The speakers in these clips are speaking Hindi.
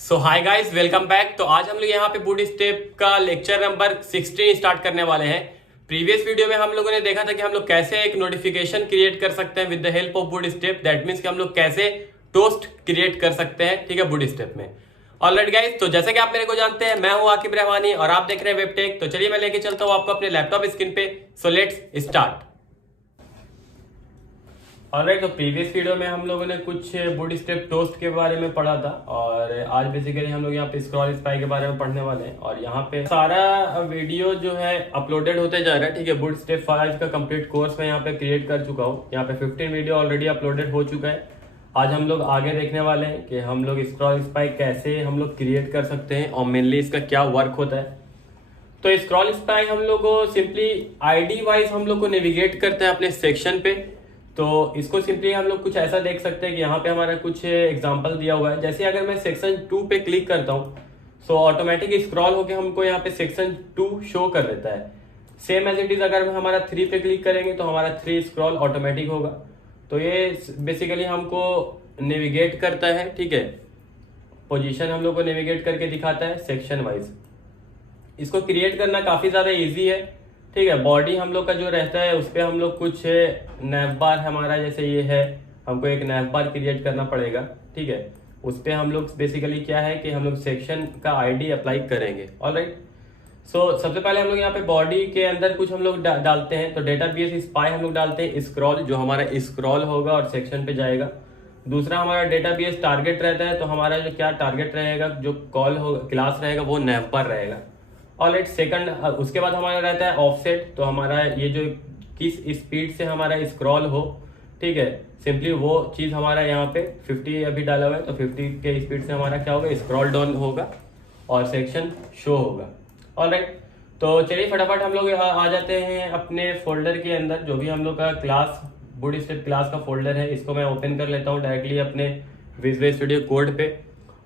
सो हाय गाइस, वेलकम बैक। तो आज हम लोग यहाँ पे बूटस्ट्रैप का लेक्चर नंबर 16 स्टार्ट करने वाले हैं। प्रीवियस वीडियो में हम लोगों ने देखा था कि हम लोग कैसे एक नोटिफिकेशन क्रिएट कर सकते हैं with the help of bootstrap. That means कि हम लोग कैसे टोस्ट क्रिएट कर सकते हैं, ठीक है, बूटस्ट्रैप में। ऑलराइट गाइस, तो जैसे कि आप मेरे को जानते हैं, मैं हूं आकिब रहमानी और आप देख रहे हैं वेबटेक। तो चलिए मैं लेके चलता हूं आपको अपने लैपटॉप स्क्रीन पे। So let's start. ऑलराइट, तो प्रीवियस वीडियो में हम लोगों ने कुछ बूटस्ट्रैप टोस्ट के बारे में पढ़ा था और आज बेसिकली हम लोग यहाँ पे स्क्रॉल स्पाई के बारे में पढ़ने वाले हैं। और यहाँ पे सारा वीडियो जो है अपलोडेड होते जा रहा है, ठीक है। बूटस्ट्रैप 5 का कंप्लीट कोर्स मैं यहाँ पे क्रिएट कर चुका हूँ। यहाँ पे 15 वीडियो ऑलरेडी अपलोडेड हो चुका है। आज हम लोग आगे देखने वाले हैं कि हम लोग स्क्रॉल स्पाई कैसे हम लोग क्रिएट कर सकते हैं और मेनली इसका क्या वर्क होता है। तो स्क्रॉल स्पाई हम लोग को सिंपली आईडी वाइज हम लोग को नेविगेट करते हैं अपने सेक्शन पे। तो इसको सिंपली हम लोग कुछ ऐसा देख सकते हैं कि यहाँ पे हमारा कुछ एग्जांपल दिया हुआ है। जैसे अगर मैं सेक्शन 2 पे क्लिक करता हूँ सो ऑटोमेटिक स्क्रॉल होके हमको यहाँ पे सेक्शन 2 शो कर देता है। सेम एज इट इज अगर हम हमारा 3 पे क्लिक करेंगे तो हमारा 3 स्क्रॉल ऑटोमेटिक होगा। तो ये बेसिकली हमको नेविगेट करता है, ठीक है। पोजीशन हम लोग को नेविगेट करके दिखाता है सेक्शन वाइज। इसको क्रिएट करना काफी ज्यादा इजी है, ठीक है। बॉडी हम लोग का जो रहता है उस पर हम लोग कुछ नैव बार हमारा जैसे ये है, हमको एक नैव बार क्रिएट करना पड़ेगा, ठीक है। उस पर हम लोग बेसिकली क्या है कि हम लोग सेक्शन का आईडी अप्लाई करेंगे। ऑलराइट, सो सबसे पहले हम लोग यहाँ पे बॉडी के अंदर कुछ हम लोग डालते हैं। तो डेटाबेस स्पाई हम लोग डालते हैं स्क्रॉल, जो हमारा स्क्रॉल होगा और सेक्शन पे जाएगा। दूसरा हमारा डेटाबेस टारगेट रहता है, तो हमारा जो क्या टारगेट रहेगा, जो कॉल होगा क्लास रहेगा वो नैव बार रहेगा। ऑलराइट, सेकंड उसके बाद हमारा रहता है ऑफसेट। तो हमारा ये जो किस स्पीड से हमारा स्क्रॉल हो, ठीक है, सिंपली वो चीज हमारा यहाँ पे 50 अभी डाला हुआ है। तो 50 के स्पीड से हमारा क्या होगा, स्क्रॉल डाउन होगा और सेक्शन शो होगा। ऑलराइट, तो चलिए फटाफट हम लोग आ जाते हैं अपने फोल्डर के अंदर। जो भी हम लोग का क्लास बूटस्ट्रैप क्लास का फोल्डर है, इसको मैं ओपन कर लेता हूँ डायरेक्टली अपने विजुअल स्टूडियो कोड पे।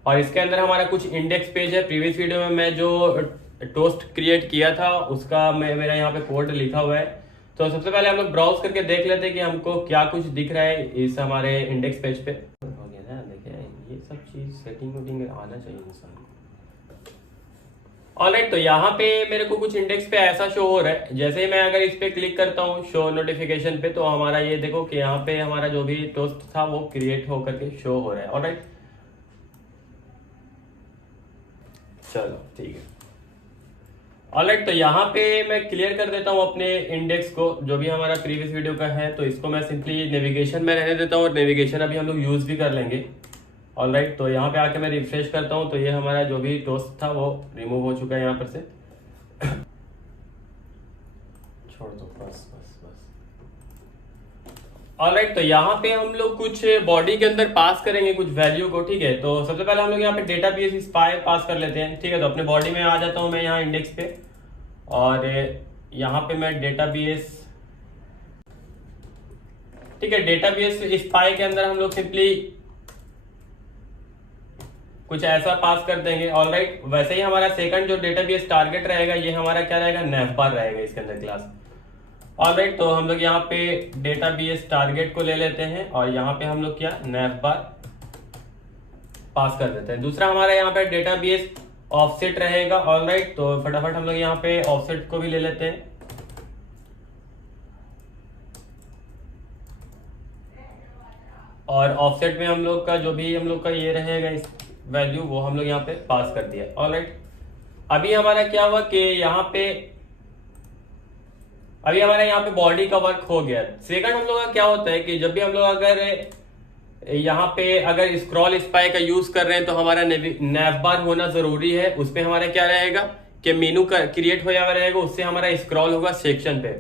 और इसके अंदर हमारा कुछ इंडेक्स पेज है। प्रीवियस वीडियो में मैं जो टोस्ट क्रिएट किया था उसका मेरा यहाँ पे कोड लिखा हुआ है। तो सबसे पहले हम लोग ब्राउज करके देख लेते हैं कि हमको क्या कुछ दिख रहा है इस हमारे इंडेक्स पेज पे। हो गया ना, देखिए ये सब चीज सेटिंग वोटिंग आना चाहिए इंसान को। ऑलराइट, तो यहाँ पे मेरे को कुछ इंडेक्स पे ऐसा शो हो रहा है। जैसे ही मैं अगर इस पे क्लिक करता हूँ शो नोटिफिकेशन पे, तो हमारा ये देखो कि यहाँ पे हमारा जो भी टोस्ट था वो क्रिएट होकर के शो हो रहा है। ऑलराइट, चलो ठीक है। ऑलराइट, तो यहाँ पे मैं क्लियर कर देता हूँ अपने इंडेक्स को, जो भी हमारा प्रीवियस वीडियो का है। तो इसको मैं सिंपली नेविगेशन में रहने देता हूँ और नेविगेशन अभी हम लोग यूज भी कर लेंगे। ऑलराइट, तो यहाँ पे आके मैं रिफ्रेश करता हूँ तो ये हमारा जो भी टोस्ट था वो रिमूव हो चुका है यहाँ पर से। छोड़ दो, बस बस बस। ऑलराइट, तो यहाँ पे हम लोग कुछ बॉडी के अंदर पास करेंगे कुछ वैल्यू को, ठीक है। तो सबसे पहले हम लोग यहाँ पे डेटाबेस स्पाई पास कर लेते हैं, ठीक है। तो अपने बॉडी में आ जाता हूँ मैं यहाँ इंडेक्स पे और यहाँ पे मैं डेटाबेस, ठीक है, डेटाबेस स्पाई के अंदर हम लोग सिंपली कुछ ऐसा पास कर देंगे। ऑलराइट, वैसे ही हमारा सेकंड जो डेटाबेस टारगेट रहेगा ये हमारा क्या रहेगा, नैव बार रहेगा इसके अंदर क्लास। ऑलराइट, तो हम लोग यहाँ पे डेटाबेस टारगेट को ले लेते हैं और यहाँ पे हम लोग क्या नैव बार पास कर देते हैं। दूसरा हमारा यहाँ पे डेटाबेस ऑफसेट रहेगा। ऑलराइट, तो फटाफट हम लोग यहाँ पे ऑफसेट को भी ले लेते हैं। और ऑफसेट में हम लोग का जो भी हम लोग का ये रहेगा इस वैल्यू वो हम लोग यहाँ पे पास कर दिया। ऑलराइट, अभी हमारा क्या हुआ कि यहाँ पे अभी हमारा यहाँ पे बॉडी का वर्क हो गया। सेकंड हम लोग का क्या होता है कि जब भी हम लोग अगर यहाँ पे अगर स्क्रॉल स्पाई का यूज कर रहे हैं तो हमारा नैव बार होना जरूरी है। उस पर हमारा क्या रहेगा कि मेनू का क्रिएट हो जावा रहेगा, उससे हमारा स्क्रॉल होगा सेक्शन पे।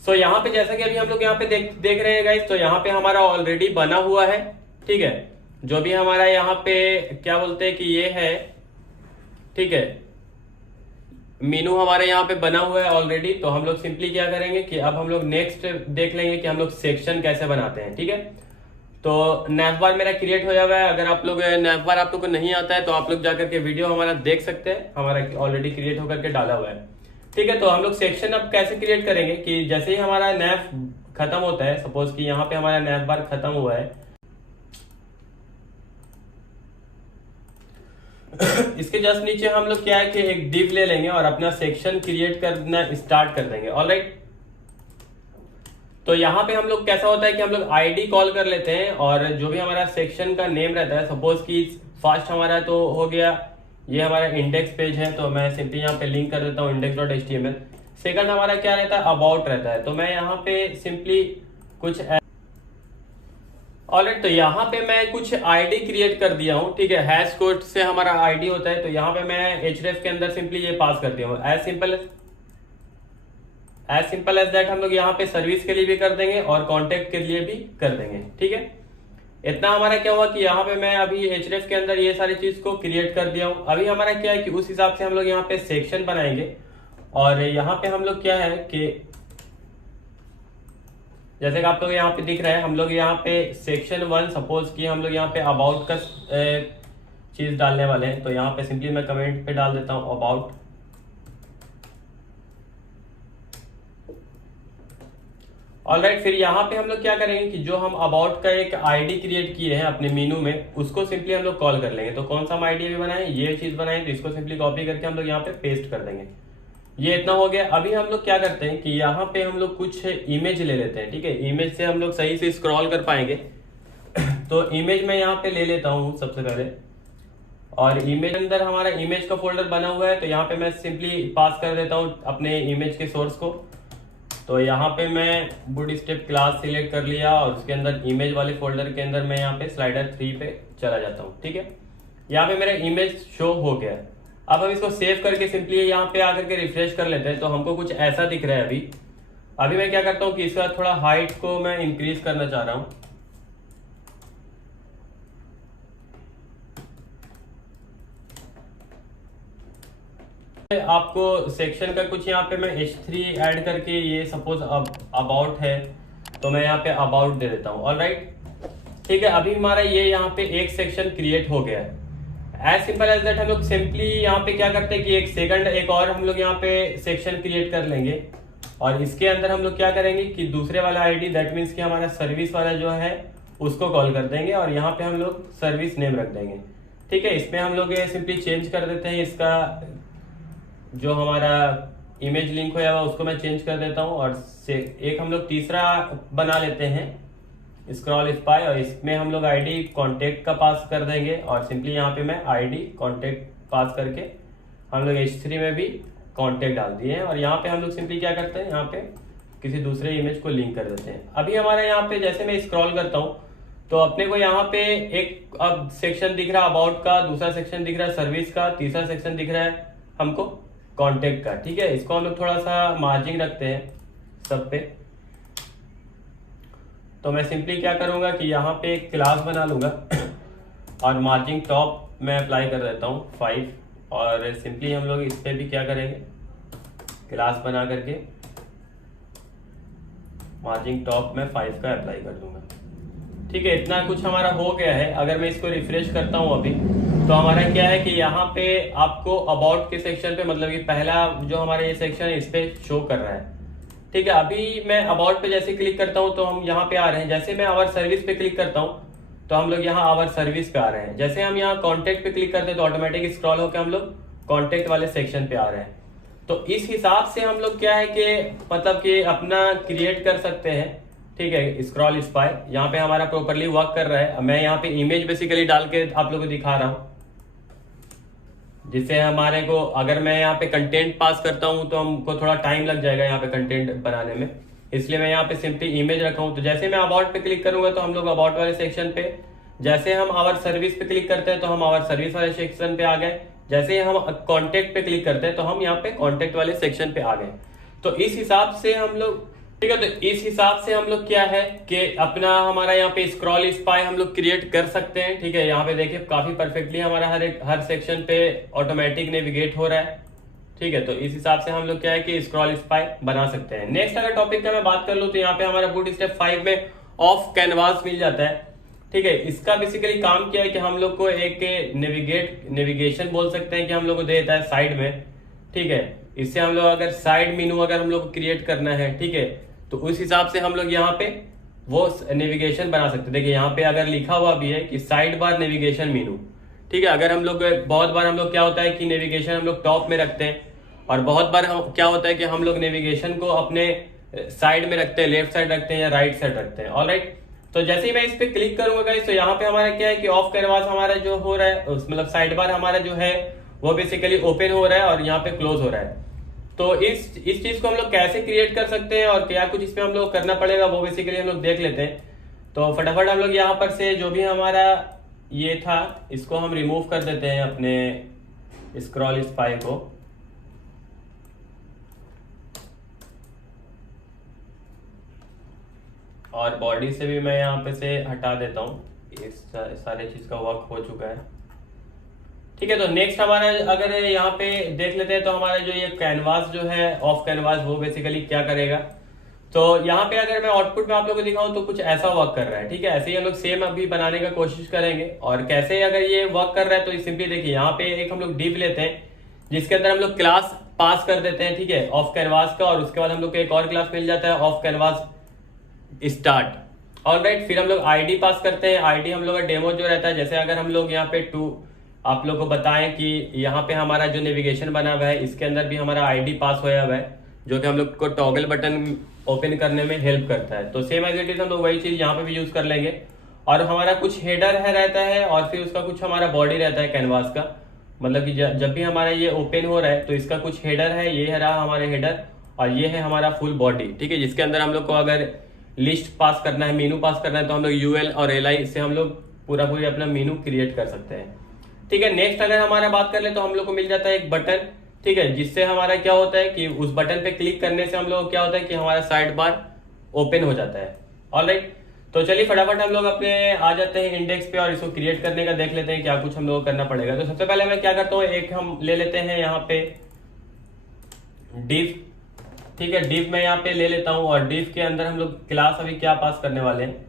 सो यहाँ पे जैसा कि अभी हम लोग यहाँ पे देख रहे हैं गाइस, तो यहाँ पे हमारा ऑलरेडी बना हुआ है, ठीक है। जो भी हमारा यहाँ पे क्या बोलते हैं कि ये है, ठीक है, मेनू हमारे यहाँ पे बना हुआ है ऑलरेडी। तो हम लोग सिंपली क्या करेंगे कि अब हम लोग नेक्स्ट देख लेंगे कि हम लोग सेक्शन कैसे बनाते हैं, ठीक है। तो नैव बार मेरा क्रिएट हो जावा है। अगर आप लोग नैव बार आप लोग को नहीं आता है तो आप लोग जाकर के वीडियो हमारा देख सकते हैं, हमारा ऑलरेडी क्रिएट होकर के डाला हुआ है, ठीक है। तो हम लोग सेक्शन अब कैसे क्रिएट करेंगे कि जैसे ही हमारा नैव खत्म होता है, सपोज कि यहाँ पे हमारा नैव बार खत्म हुआ है, इसके जस्ट नीचे हम लोग क्या है कि एक div ले लेंगे और अपना सेक्शन क्रिएट करना स्टार्ट कर देंगे। ऑलराइट, तो यहाँ पे हम लोग कैसा होता है कि हम लोग आईडी कॉल कर लेते हैं और जो भी हमारा सेक्शन का नेम रहता है, सपोज कि फर्स्ट हमारा तो हो गया ये हमारा इंडेक्स पेज है, तो मैं सिंपली यहाँ पे लिंक कर देता हूँ index.html। सेकंड हमारा क्या रहता है, अबाउट रहता है, तो मैं यहाँ पे सिंपली कुछ ऑलराइट, तो यहाँ पे मैं कुछ आईडी क्रिएट कर दिया हूँ। ठीक है, हैश कोड से हमारा आईडी होता है, तो यहाँ पे मैं href के अंदर सिंपली ये पास कर दिया हूँ। एज सिंपल एज दैट हम लोग यहाँ पे सर्विस के लिए भी कर देंगे और कॉन्टेक्ट के लिए भी कर देंगे। ठीक है, इतना हमारा क्या हुआ कि यहाँ पे मैं अभी href के अंदर ये सारी चीज को क्रिएट कर दिया हूँ। अभी हमारा क्या है कि उस हिसाब से हम लोग यहाँ पे सेक्शन बनाएंगे और यहाँ पे हम लोग क्या है कि जैसे कि आप लोग यहाँ पे दिख रहा है, हम लोग यहाँ पे सेक्शन 1 सपोज कि हम लोग यहाँ पे अबाउट का चीज डालने वाले हैं, तो यहाँ पे सिंपली मैं कमेंट पे डाल देता हूँ अबाउट। ऑलराइट, फिर यहाँ पे हम लोग क्या करेंगे कि जो हम अबाउट का एक आईडी क्रिएट किए हैं अपने मीनू में, उसको सिंपली हम लोग कॉल कर लेंगे। तो कौन सा हम आईडी भी बनाए, ये चीज बनाए, तो इसको सिंपली कॉपी करके हम लोग यहाँ पे पेस्ट कर देंगे। ये इतना हो गया। अभी हम लोग क्या करते हैं कि यहाँ पे हम लोग कुछ इमेज ले लेते हैं। ठीक है, इमेज से हम लोग सही से स्क्रॉल कर पाएंगे। तो इमेज मैं यहाँ पे ले लेता हूँ सबसे पहले, और इमेज अंदर हमारा इमेज का फोल्डर बना हुआ है, तो यहाँ पे मैं सिंपली पास कर देता हूँ अपने इमेज के सोर्स को। तो यहाँ पे मैं बूटस्ट्रैप क्लास सिलेक्ट कर लिया और उसके अंदर इमेज वाले फोल्डर के अंदर मैं यहाँ पे स्लाइडर 3 पे चला जाता हूँ। ठीक है, यहाँ पे मेरा इमेज शो हो गया है। अब हम इसको सेव करके सिंपली यहाँ पे आकर के रिफ्रेश कर लेते हैं, तो हमको कुछ ऐसा दिख रहा है। अभी मैं क्या करता हूँ कि इसका थोड़ा हाइट को मैं इंक्रीज करना चाह रहा हूँ। आपको सेक्शन का कुछ यहाँ पे मैं h3 ऐड करके ये सपोज अबाउट है, तो मैं यहाँ पे अबाउट दे देता हूँ। ऑलराइट, ठीक है, अभी हमारा ये यहाँ पे एक सेक्शन क्रिएट हो गया है। एज सिंपल एज दैट हम लोग सिंपली यहाँ पे क्या करते हैं कि एक और हम लोग यहाँ पे सेक्शन क्रिएट कर लेंगे और इसके अंदर हम लोग क्या करेंगे कि दूसरे वाला आईडी दैट मीन्स कि हमारा सर्विस वाला जो है उसको कॉल कर देंगे और यहाँ पे हम लोग सर्विस नेम रख देंगे। ठीक है, इसमें हम लोग ये सिंपली चेंज कर देते हैं, इसका जो हमारा इमेज लिंक होया हुआ उसको मैं चेंज कर देता हूँ और एक हम लोग तीसरा बना लेते हैं स्क्रॉल स्पाई, और इसमें हम लोग आईडी कॉन्टेक्ट का पास कर देंगे और सिंपली यहाँ पे मैं आईडी कॉन्टेक्ट पास करके हम लोग h3 में भी कॉन्टेक्ट डाल दिए हैं और यहाँ पे हम लोग सिंपली क्या करते हैं, यहाँ पे किसी दूसरे इमेज को लिंक कर देते हैं। अभी हमारा यहाँ पे जैसे मैं स्क्रॉल करता हूँ तो अपने को यहाँ पे एक अब सेक्शन दिख रहा है अबाउट का, दूसरा सेक्शन दिख रहा है सर्विस का, तीसरा सेक्शन दिख रहा है हमको कॉन्टेक्ट का। ठीक है, इसको हम लोग थोड़ा सा मार्जिंग रखते हैं सब पे। तो मैं सिंपली क्या करूंगा कि यहाँ पे एक क्लास बना लूंगा और मार्जिंग टॉप मैं अप्लाई कर देता हूँ 5 और सिंपली हम लोग इस पे भी क्या करेंगे, क्लास बना करके मार्जिंग टॉप में 5 का अप्लाई कर दूंगा। ठीक है, इतना कुछ हमारा हो गया है। अगर मैं इसको रिफ्रेश करता हूँ अभी तो हमारा क्या है कि यहाँ पे आपको अबाउट के सेक्शन पे मतलब कि पहला जो हमारा ये सेक्शन है इस पे शो कर रहा है। ठीक है, अभी मैं अबाउट पे जैसे क्लिक करता हूँ तो हम यहाँ पे आ रहे हैं। जैसे मैं आवर सर्विस पे क्लिक करता हूँ तो हम लोग यहाँ आवर सर्विस पे आ रहे हैं। जैसे हम यहाँ कॉन्टेक्ट पे क्लिक करते हैं तो ऑटोमेटिक स्क्रॉल होकर हम लोग कॉन्टेक्ट वाले सेक्शन पे आ रहे हैं। तो इस हिसाब से हम लोग क्या है कि मतलब कि अपना क्रिएट कर सकते हैं। ठीक है, स्क्रॉल स्पाई यहाँ पे हमारा प्रॉपरली वर्क कर रहा है। मैं यहाँ पे इमेज बेसिकली डाल के आप लोगों को दिखा रहा हूँ, जिससे हमारे को अगर मैं यहाँ पे कंटेंट पास करता हूँ तो हमको थोड़ा टाइम लग जाएगा यहाँ पे कंटेंट बनाने में, इसलिए मैं यहाँ पे सिंपली इमेज रखा हूँ। तो जैसे मैं अबाउट पे क्लिक करूंगा तो हम लोग अबाउट वाले सेक्शन पे, जैसे हम आवर सर्विस पे क्लिक करते हैं तो हम आवर सर्विस वाले सेक्शन पे आ गए, जैसे हम कॉन्टेक्ट पे क्लिक करते हैं तो हम यहाँ पे कॉन्टेक्ट वाले सेक्शन पे आ गए। तो इस हिसाब से हम लोग, ठीक है, तो इस हिसाब से हम लोग क्या है कि अपना हमारा यहाँ पे स्क्रॉल स्पाई हम लोग क्रिएट कर सकते हैं। ठीक है, यहाँ पे देखिए काफी परफेक्टली हमारा हर सेक्शन पे ऑटोमेटिक नेविगेट हो रहा है। ठीक है, तो इस हिसाब से हम लोग क्या है कि स्क्रॉल स्पाई बना सकते हैं। नेक्स्ट अगर टॉपिक का मैं बात कर लूँ तो यहाँ पे हमारा बूटस्ट्रैप 5 में ऑफ कैनवास मिल जाता है। ठीक है, इसका बेसिकली काम क्या है कि हम लोग को एक नेविगेशन बोल सकते हैं कि हम लोग को देता है साइड में। ठीक है, इससे हम लोग अगर साइड मेनू अगर हम लोग क्रिएट करना है, ठीक है, तो उस हिसाब से हम लोग यहाँ पे वो नेविगेशन बना सकते हैं। देखिए यहाँ पे अगर लिखा हुआ भी है कि साइड बार नेविगेशन मेनू, ठीक है। अगर हम लोग बहुत बार हम लोग क्या होता है कि नेविगेशन हम लोग टॉप में रखते हैं, और बहुत बार क्या होता है कि हम लोग नेविगेशन को अपने साइड में रखते हैं, लेफ्ट साइड रखते हैं या राइट साइड रखते हैं। ऑलराइट, तो जैसे ही मैं इस पे क्लिक करूंगा गाइस, तो यहाँ पे हमारा क्या है कि ऑफ कैनवास हमारा जो हो रहा है, मतलब साइड बार हमारा जो है वो बेसिकली ओपन हो रहा है और यहाँ पे क्लोज हो रहा है। तो इस चीज को हम लोग कैसे क्रिएट कर सकते हैं और क्या कुछ इसमें हम लोग करना पड़ेगा वो बेसिकली हम लोग देख लेते हैं। तो फटाफट हम लोग यहाँ पर से जो भी हमारा ये था इसको हम रिमूव कर देते हैं अपने स्क्रॉल स्पाई को। और बॉडी से भी मैं यहाँ पे से हटा देता हूँ, इस सारे चीज का वर्क हो चुका है। ठीक है, तो नेक्स्ट हमारा अगर यहाँ पे देख लेते हैं तो हमारा जो ये कैनवास जो है ऑफ कैनवास वो बेसिकली क्या करेगा। तो यहाँ पे अगर मैं आउटपुट में आप लोगों को दिखाऊं तो कुछ ऐसा वर्क कर रहा है। ठीक है, ऐसे ही हम लोग सेम अभी बनाने का कोशिश करेंगे। और कैसे अगर ये वर्क कर रहा है तो सिंपली देखिए, यहाँ पे एक हम लोग डिव लेते हैं जिसके अंदर हम लोग क्लास पास कर देते हैं, ठीक है, ऑफ कैनवास का, और उसके बाद हम लोग को एक और क्लास मिल जाता है ऑफ कैनवास स्टार्ट। ऑलराइट, फिर हम लोग आईडी पास करते हैं। आईडी हम लोग का डेमो जो रहता है, जैसे अगर हम लोग यहाँ पे आप लोग को बताएं कि यहाँ पे हमारा जो नेविगेशन बना हुआ है इसके अंदर भी हमारा आईडी पास होया हुआ है, जो कि हम लोग को टॉगल बटन ओपन करने में हेल्प करता है। तो सेम एज इट इज हम लोग वही चीज यहाँ पे भी यूज कर लेंगे। और हमारा कुछ हेडर है रहता है और फिर उसका कुछ हमारा बॉडी रहता है कैनवास का, मतलब कि जब भी हमारा ये ओपन हो रहा है तो इसका कुछ हेडर है, ये है रहा हमारे हेडर, और ये है हमारा फुल बॉडी। ठीक है, जिसके अंदर हम लोग को अगर लिस्ट पास करना है, मेनू पास करना है, तो हम लोग यूएल और एलआई से हम लोग पूरा अपना मेनू क्रिएट कर सकते हैं। ठीक है, नेक्स्ट अगर हमारा बात कर ले तो हम लोग को मिल जाता है एक बटन, ठीक है, जिससे हमारा क्या होता है कि उस बटन पे क्लिक करने से हम लोग क्या होता है कि हमारा साइड बार ओपन हो जाता है। ऑलराइट, तो चलिए फटाफट हम लोग अपने आ जाते हैं इंडेक्स पे और इसको क्रिएट करने का देख लेते हैं क्या कुछ हम लोग को करना पड़ेगा। तो सबसे पहले मैं क्या करता हूँ, एक हम ले लेते हैं यहाँ पे डिव। ठीक है, डिव मैं यहाँ पे ले लेता हूँ और डिव के अंदर हम लोग क्लास अभी क्या पास करने वाले हैं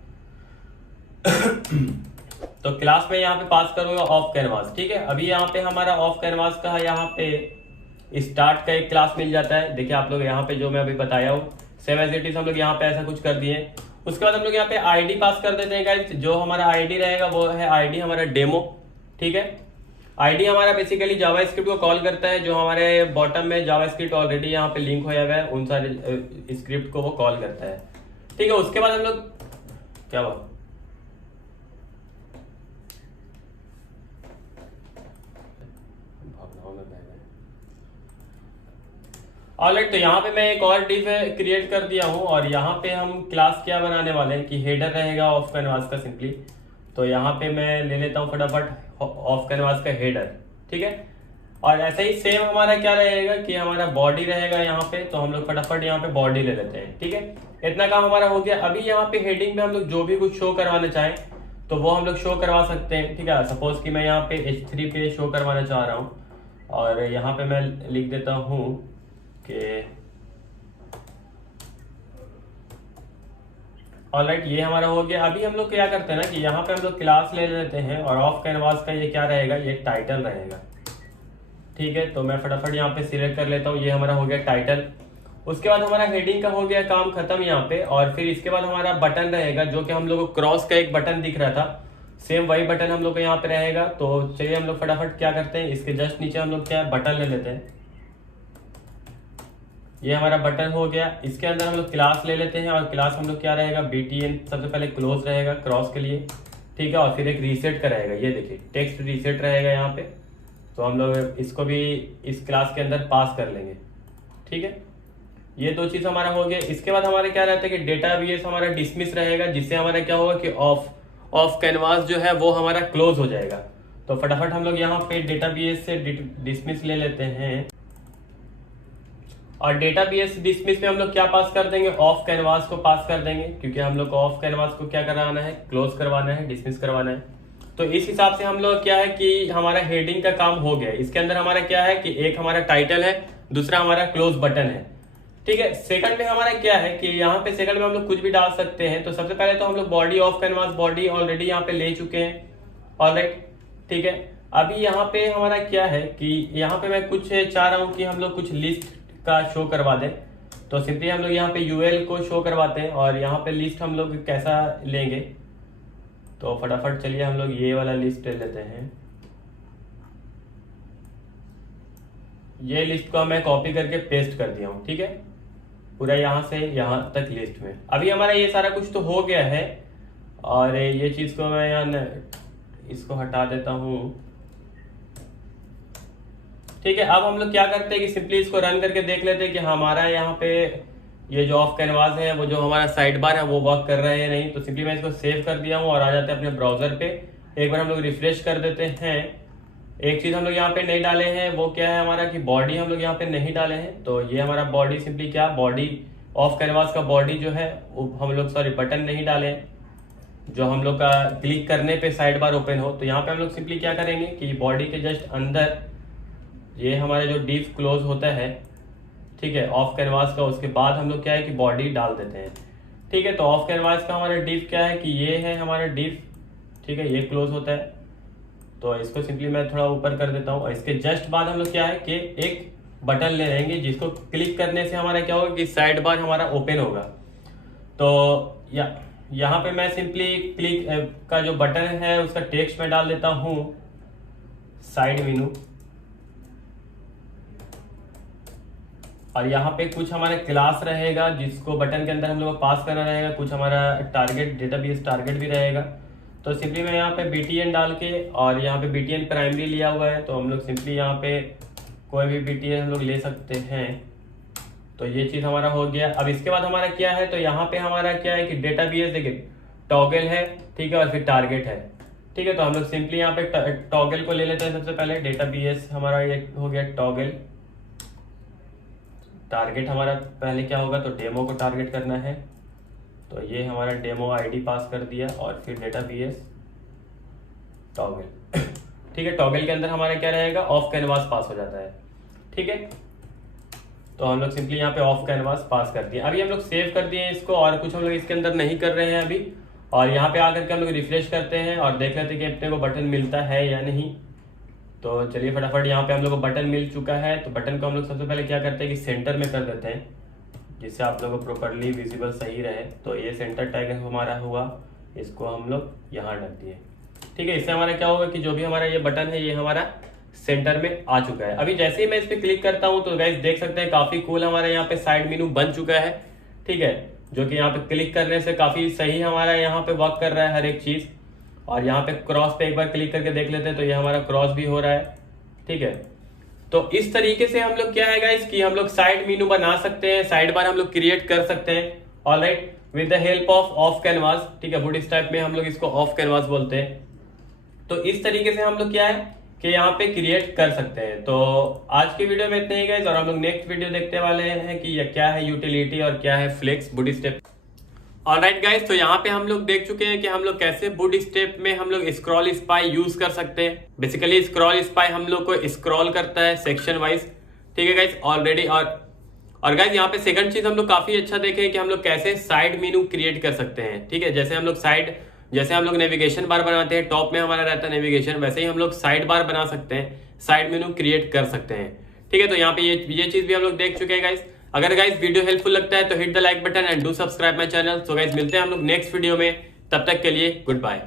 तो क्लास में यहाँ पे पास करूंगा ऑफ कैनवास। ठीक है, अभी यहाँ पे हमारा ऑफ कैनवास का यहाँ पे स्टार्ट का एक क्लास मिल जाता है। देखिए आप लोग यहाँ पे जो मैं अभी बताया हूँ सेम एज इट इज हम लोग यहाँ पे ऐसा कुछ कर दिए। उसके बाद हम लोग यहाँ पे आईडी पास कर देते हैं गाइस। जो हमारा आईडी रहेगा वो है आईडी हमारा डेमो। ठीक है, आईडी हमारा बेसिकली जावास्क्रिप्ट को कॉल करता है, जो हमारे बॉटम में जावास्क्रिप्ट ऑलरेडी यहाँ पे लिंक होया हुआ है, उन सारे स्क्रिप्ट को वो कॉल करता है। ठीक है, उसके बाद हम लोग क्या हुआ, ऑलराइट, तो यहाँ पे मैं एक और डिव क्रिएट कर दिया हूँ और यहाँ पे हम क्लास क्या बनाने वाले हैं कि हेडर रहेगा ऑफ कैनवास का सिंपली। तो यहाँ पे मैं ले लेता हूँ फटाफट ऑफ कैनवास का हेडर। ठीक है, और ऐसे ही सेम हमारा क्या रहेगा कि हमारा बॉडी रहेगा यहाँ पे, तो हम लोग फटाफट यहाँ पे बॉडी ले लेते हैं। ठीक है, इतना काम हमारा हो गया। अभी यहाँ पे हेडिंग में हम लोग जो भी कुछ शो करवाना चाहें तो वो हम लोग शो करवा सकते हैं। ठीक है, सपोज कि मैं यहाँ पे H3 पे शो करवाना चाह रहा हूँ और यहाँ पे मैं लिख देता हूँ कि ऑलराइट, ये हमारा हो गया। अभी हम लोग क्या करते हैं ना कि यहाँ पे हम लोग क्लास ले लेते हैं और ऑफ कैनवास का ये क्या रहेगा, ये टाइटल रहेगा। ठीक है, तो मैं फटाफट यहाँ पे सिलेक्ट कर लेता हूँ, ये हमारा हो गया टाइटल। उसके बाद हमारा हेडिंग का हो गया काम खत्म यहाँ पे। और फिर इसके बाद हमारा बटन रहेगा, जो कि हम लोग को क्रॉस का एक बटन दिख रहा था, सेम वही बटन हम लोग को यहाँ पे रहेगा। तो चलिए हम लोग फटाफट क्या करते हैं, इसके जस्ट नीचे हम लोग क्या बटन ले लेते हैं। ये हमारा बटन हो गया। इसके अंदर हम लोग क्लास ले लेते हैं और क्लास हम लोग क्या रहेगा, BTN सबसे पहले क्लोज रहेगा क्रॉस के लिए। ठीक है, और फिर एक रीसेट का रहेगा, ये देखिए टेक्स्ट रीसेट रहेगा यहाँ पे। तो हम लोग इसको भी इस क्लास के अंदर पास कर लेंगे। ठीक है, ये दो चीज हमारा हो गया। इसके बाद हमारे क्या रहता है कि डेटाबेस हमारा डिसमिस रहेगा, जिससे हमारा क्या होगा कि ऑफ कैनवास जो है वो हमारा क्लोज हो जाएगा। तो फटाफट हम लोग यहाँ पे डेटाबेस से डिसमिस ले लेते हैं और डेटाबेस डिसमिस में हम लोग क्या पास कर देंगे, ऑफ कैनवास को पास कर देंगे, क्योंकि हम लोग को ऑफ कैनवास को क्या करवाना है, क्लोज करवाना है, डिसमिस करवाना है। तो इस हिसाब से हम लोग क्या है कि हमारा हेडिंग का काम हो गया। इसके अंदर हमारा क्या है कि एक हमारा टाइटल है, दूसरा हमारा क्लोज बटन है। ठीक है, सेकंड में हमारा क्या है कि यहाँ पे सेकंड में हम लोग कुछ भी डाल सकते हैं। तो सबसे पहले तो हम लोग body of canvas body already यहाँ पे ले चुके हैं। ऑलराइट, ठीक है, अभी यहाँ पे हमारा क्या है कि यहाँ पे मैं कुछ चाह रहा हूँ कि हम लोग कुछ लिस्ट का शो करवा दें। तो सिंपली हम लोग यहाँ पे यूएल को शो करवाते हैं और यहाँ पे लिस्ट हम लोग कैसा लेंगे, तो फटाफट चलिए हम लोग ये वाला लिस्ट ले लेते हैं। ये लिस्ट को मैं कॉपी करके पेस्ट कर दिया हूँ, ठीक है, पूरा यहाँ से यहाँ तक लिस्ट में। अभी हमारा ये सारा कुछ तो हो गया है और ये चीज को मैं यहाँ इसको हटा देता हूँ, ठीक है। अब हम लोग क्या करते हैं कि सिंपली इसको रन करके देख लेते हैं कि हमारा यहाँ पे ये जो ऑफ कैनवास है वो जो हमारा साइड बार है वो वर्क कर रहा है या नहीं। तो सिंपली मैं इसको सेव कर दिया हूँ और आ जाते हैं अपने ब्राउजर पे। एक बार हम लोग रिफ्रेश कर देते हैं। एक चीज हम लोग यहाँ पे नहीं डाले हैं, वो क्या है हमारा कि बॉडी हम लोग यहाँ पे नहीं डाले हैं। तो ये हमारा बॉडी सिंपली क्या, बॉडी ऑफ कैनवास का बॉडी जो है वो हम लोग बटन नहीं डाले हैं जो हम लोग का क्लिक करने पे साइड बार ओपन हो। तो यहाँ पे हम लोग सिंपली क्या करेंगे कि बॉडी के जस्ट अंदर ये हमारे जो डिव क्लोज होता है, ठीक है, ऑफ कैनवास का, उसके बाद हम लोग क्या है कि बॉडी डाल देते हैं, ठीक है। तो ऑफ कैनवास का हमारा डिव क्या है कि ये है हमारा डिव, ठीक है, ये क्लोज होता है। तो इसको सिंपली मैं थोड़ा ऊपर कर देता हूँ और इसके जस्ट बाद हम लोग क्या है कि एक बटन ले लेंगे जिसको क्लिक करने से हमारा क्या होगा कि साइड बार हमारा ओपन होगा। तो यहाँ पे मैं सिंपली क्लिक का जो बटन है उसका टेक्स्ट में डाल देता हूँ साइड मेनू, और यहाँ पे कुछ हमारा क्लास रहेगा जिसको बटन के अंदर हम लोग को पास करना रहेगा, कुछ हमारा टारगेट डेटाबेस टारगेट भी रहेगा। तो सिंपली मैं यहाँ पे btn डाल के, और यहाँ पे btn प्राइमरी लिया हुआ है तो हम लोग सिंपली यहाँ पे कोई भी btn हम लोग ले सकते हैं। तो ये चीज हमारा हो गया। अब इसके बाद हमारा क्या है, तो यहाँ पे हमारा क्या है कि डेटाबेस देखिए टॉगल है, ठीक है, और फिर टारगेट है, ठीक है। तो हम लोग सिंपली यहाँ पे टॉगल को ले लेते हैं सबसे पहले। डेटाबेस हमारा ये हो गया टॉगल। टारगेट हमारा पहले क्या होगा, तो डेमो को टारगेट करना है। तो ये हमारा डेमो आईडी पास कर दिया और फिर डेटाबेस टॉगल, ठीक है। टॉगल के अंदर हमारा क्या रहेगा, ऑफ कैनवास पास हो जाता है, ठीक है। तो हम लोग सिंपली यहाँ पे ऑफ कैनवास पास कर दिए। अभी हम लोग सेव कर दिए इसको और कुछ हम लोग इसके अंदर नहीं कर रहे हैं अभी। और यहाँ पे आकर के हम लोग रिफ्रेश करते हैं और देख लेते हैं कि अपने को बटन मिलता है या नहीं। तो चलिए फटाफट, यहाँ पे हम लोग को बटन मिल चुका है। तो बटन को हम लोग सबसे पहले क्या करते हैं कि सेंटर में कर देते हैं जिससे आप लोगों को प्रॉपरली विजिबल सही रहे। तो ये सेंटर टैग हमारा हुआ, इसको हम लोग यहाँ रख दिए, ठीक है। इससे हमारा क्या होगा कि जो भी हमारा ये बटन है ये हमारा सेंटर में आ चुका है। अभी जैसे ही मैं इस पर क्लिक करता हूँ तो गाइस देख सकते हैं काफी कूल हमारा यहाँ पे साइड मेनू बन चुका है, ठीक है, जो कि यहाँ पे क्लिक करने से काफी सही हमारा यहाँ पे वर्क कर रहा है हर एक चीज। और यहाँ पे क्रॉस पे एक बार क्लिक करके देख लेते हैं तो ये हमारा क्रॉस भी हो रहा है, ठीक है। तो इस तरीके से हम लोग क्या है गाइस कि हम लोग साइड मेनू बना सकते हैं, साइड बार हम लोग क्रिएट कर सकते हैं, alright, with the help of canvas, ठीक है। बूटस्ट्रैप में हम लोग इसको ऑफ कैनवास बोलते हैं। तो इस तरीके से हम लोग क्या है कि यहाँ पे क्रिएट कर सकते हैं। तो आज की वीडियो में इतने ही गाइस, और हम लोग नेक्स्ट वीडियो देखने वाले हैं कि ये क्या है यूटिलिटी और क्या है फ्लेक्स बूटस्ट्रैप। ऑलराइट गाइस, तो यहाँ पे हम लोग देख चुके हैं कि हम लोग कैसे बूटस्ट्रैप में हम लोग स्क्रॉल स्पाई यूज कर सकते हैं। बेसिकली स्क्रॉल स्पाई हम लोग को स्क्रॉल करता है सेक्शन वाइज, ठीक है गाइस, ऑलरेडी। और गाइस यहाँ पे सेकंड चीज हम लोग काफी अच्छा देखे कि हम लोग कैसे साइड मेनू क्रिएट कर सकते हैं, ठीक है। जैसे हम लोग नेविगेशन बार बनाते हैं, टॉप में हमारा रहता है नेविगेशन, वैसे ही हम लोग साइड बार बना सकते हैं, साइड मेनू क्रिएट कर सकते हैं, ठीक है। तो यहाँ पे ये चीज भी हम लोग देख चुके हैं गाइस। अगर गाइस वीडियो हेल्पफुल लगता है तो hit the like button and do subscribe my channel. So guys मिलते हैं हम लोग नेक्स्ट वीडियो में, तब तक के लिए गुड बाय।